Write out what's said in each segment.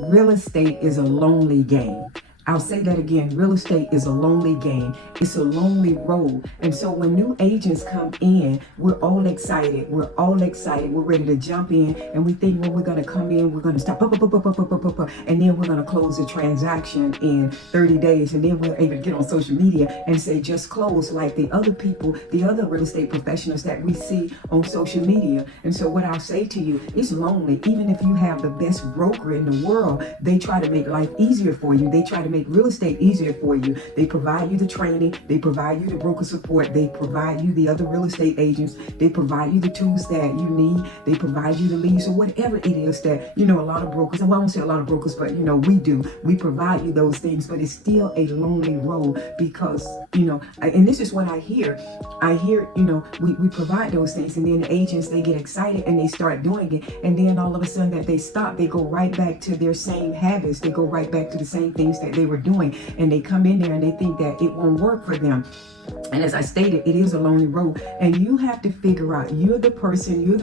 real estate is a lonely game. I'll say that again. Real estate is a lonely game. It's a lonely road. And so when new agents come in, we're all excited. We're all excited. We're ready to jump in, and we think, well, we're going to come in, we're going to stop, and then we're going to close the transaction in 30 days. And then we're able to get on social media and say, just close, like the other people, the other real estate professionals that we see on social media. And so what I'll say to you, it's lonely. Even if you have the best broker in the world, they try to make life easier for you. They try to make real estate easier for you. They provide you the training, they provide you the broker support, they provide you the other real estate agents, they provide you the tools that you need, they provide you the leads, or whatever it is that, a lot of brokers, well, I won't say a lot of brokers, but we provide you those things, but it's still a lonely road because, and this is what I hear, we provide those things, and then the agents, they get excited and they start doing it, and then all of a sudden that they stop, they go right back to their same habits, they go right back to the same things that they were doing, and they come in there and they think that it won't work for them. And as I stated, it is a lonely road, and you have to figure out, you're the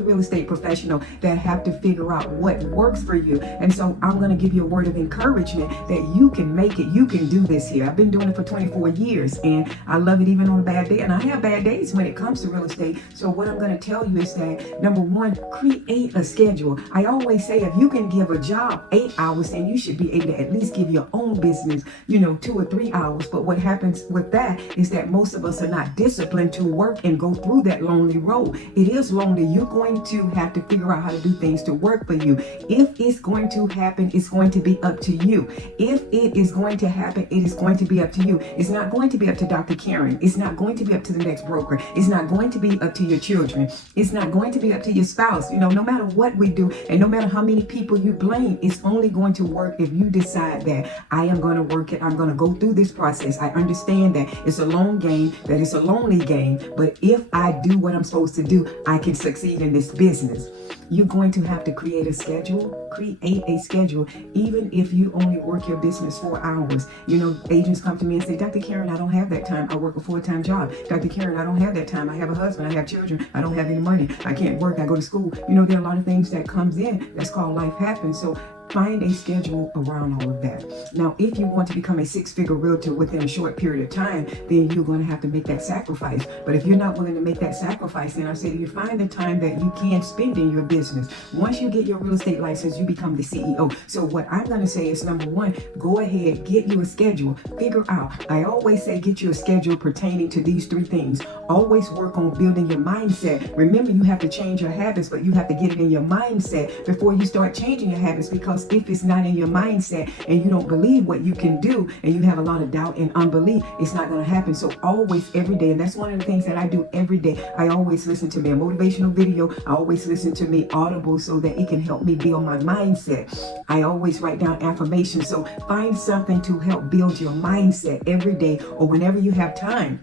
real estate professional that have to figure out what works for you. And so I'm going to give you a word of encouragement that you can make it. You can do this here. I've been doing it for 24 years, and I love it even on a bad day. And I have bad days when it comes to real estate. So what I'm going to tell you is that, number one, create a schedule. I always say, if you can give a job 8 hours, then you should be able to at least give your own business, 2 or 3 hours. But what happens with that is that most of us are not disciplined to work and go through that lonely road. It is lonely. You're going to have to figure out how to do things to work for you. If it's going to happen, it's going to be up to you. If it is going to happen, it is going to be up to you. It's not going to be up to Dr. Karen. It's not going to be up to the next broker. It's not going to be up to your children. It's not going to be up to your spouse. No matter what we do, and no matter how many people you blame, it's only going to work if you decide that I am going to work it. I'm going to go through this process. I understand that it's a long game, that it's a lonely game, but if I do what I'm supposed to do, I can succeed in this business. You're going to have to create a schedule, even if you only work your business 4 hours. Agents come to me and say, Dr. Karen, I don't have that time. I work a full-time job. Dr. Karen, I don't have that time. I have a husband. I have children. I don't have any money. I can't work. I go to school. There are a lot of things that comes in. That's called life happens. So find a schedule around all of that. Now, if you want to become a six-figure realtor within a short period of time, then you're going to have to make that sacrifice. But if you're not willing to make that sacrifice, then I say to you, find the time that you can spend in your business. Once you get your real estate license, you become the CEO. So what I'm going to say is, number one, go ahead, get you a schedule. Figure out. I always say get you a schedule pertaining to these 3 things. Always work on building your mindset. Remember, you have to change your habits, but you have to get it in your mindset before you start changing your habits, because if it's not in your mindset and you don't believe what you can do, and you have a lot of doubt and unbelief, it's not going to happen. So always, every day, and that's one of the things that I do every day, I always listen to me a motivational video. I always listen to me Audible so that it can help me build my mindset. I always write down affirmations. So find something to help build your mindset every day or whenever you have time.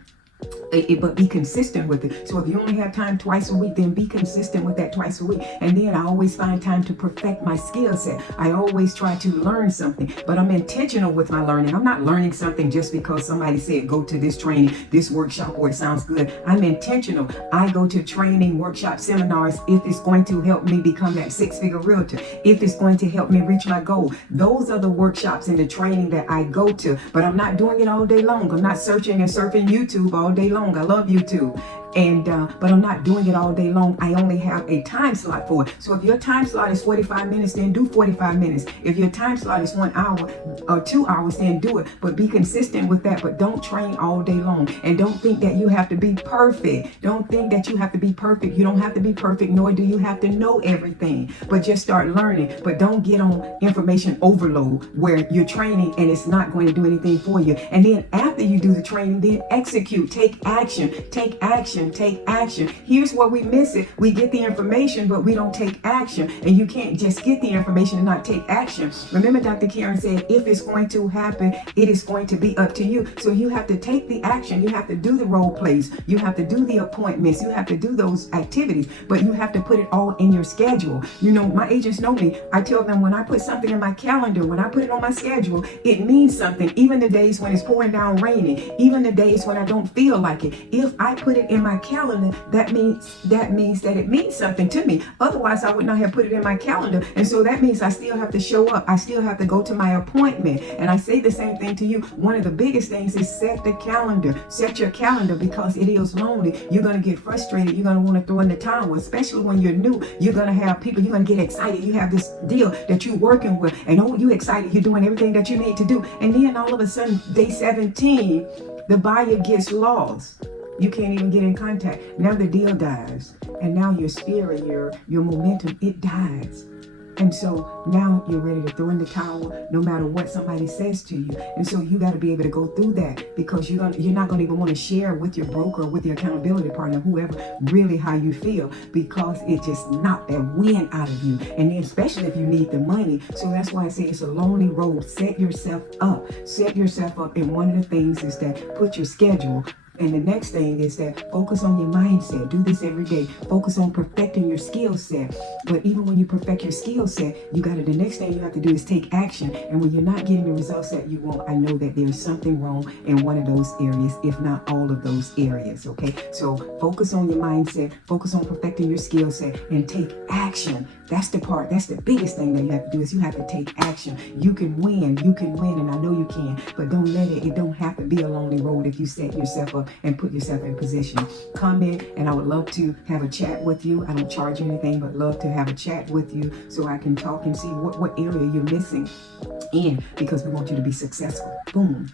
But be consistent with it. So if you only have time twice a week, then be consistent with that twice a week. And then I always find time to perfect my skill set. I always try to learn something, but I'm intentional with my learning. I'm not learning something just because somebody said go to this training, this workshop, or it sounds good. I'm intentional. I go to training, workshop, seminars if it's going to help me become that six-figure realtor, if it's going to help me reach my goal. Those are the workshops and the training that I go to, but I'm not doing it all day long. I'm not searching and surfing YouTube all day long. I love YouTube. But I'm not doing it all day long. I only have a time slot for it. So if your time slot is 45 minutes, then do 45 minutes. If your time slot is 1 hour or 2 hours, then do it. But be consistent with that. But don't train all day long. And don't think that you have to be perfect. Don't think that you have to be perfect. You don't have to be perfect, nor do you have to know everything. But just start learning. But don't get on information overload where you're training and it's not going to do anything for you. And then after you do the training, then execute. Take action. Take action. Take action. Here's where we miss it. We get the information, but we don't take action. And you can't just get the information and not take action. Remember, Dr. Karen said, if it's going to happen, it is going to be up to you. So you have to take the action. You have to do the role plays. You have to do the appointments. You have to do those activities, but you have to put it all in your schedule. My agents know me. I tell them when I put something in my calendar, when I put it on my schedule, it means something. Even the days when it's pouring down raining, even the days when I don't feel like it. If I put it in my my calendar, that means that it means something to me. Otherwise, I would not have put it in my calendar. And so that means I still have to show up. I still have to go to my appointment. And I say the same thing to you. One of the biggest things is set the calendar. Set your calendar, because it is lonely. You're going to get frustrated. You're going to want to throw in the towel, especially when you're new. You're going to have people, you're going to get excited. You have this deal that you're working with, and oh, you're excited. You're doing everything that you need to do. And then all of a sudden, day 17, the buyer gets lost. You can't even get in contact. Now the deal dies. And now your spirit, your momentum, it dies. And so now you're ready to throw in the towel no matter what somebody says to you. And so you got to be able to go through that, because you're not going to even want to share with your broker, with your accountability partner, whoever, really how you feel, because it just knocked that wind out of you. And then especially if you need the money. So that's why I say it's a lonely road. Set yourself up. Set yourself up. And one of the things is that put your schedule. And the next thing is that focus on your mindset. Do this every day. Focus on perfecting your skill set. But even when you perfect your skill set, the next thing you have to do is take action. And when you're not getting the results that you want, I know that there's something wrong in one of those areas, if not all of those areas. Okay. So focus on your mindset, focus on perfecting your skill set, and take action. That's the biggest thing that you have to do, is you have to take action. You can win, and I know you can, but it don't have to be a lonely road if you set yourself up and put yourself in position. Comment, and I would love to have a chat with you. I don't charge you anything, but love to have a chat with you so I can talk and see what area you're missing in, because we want you to be successful. Boom.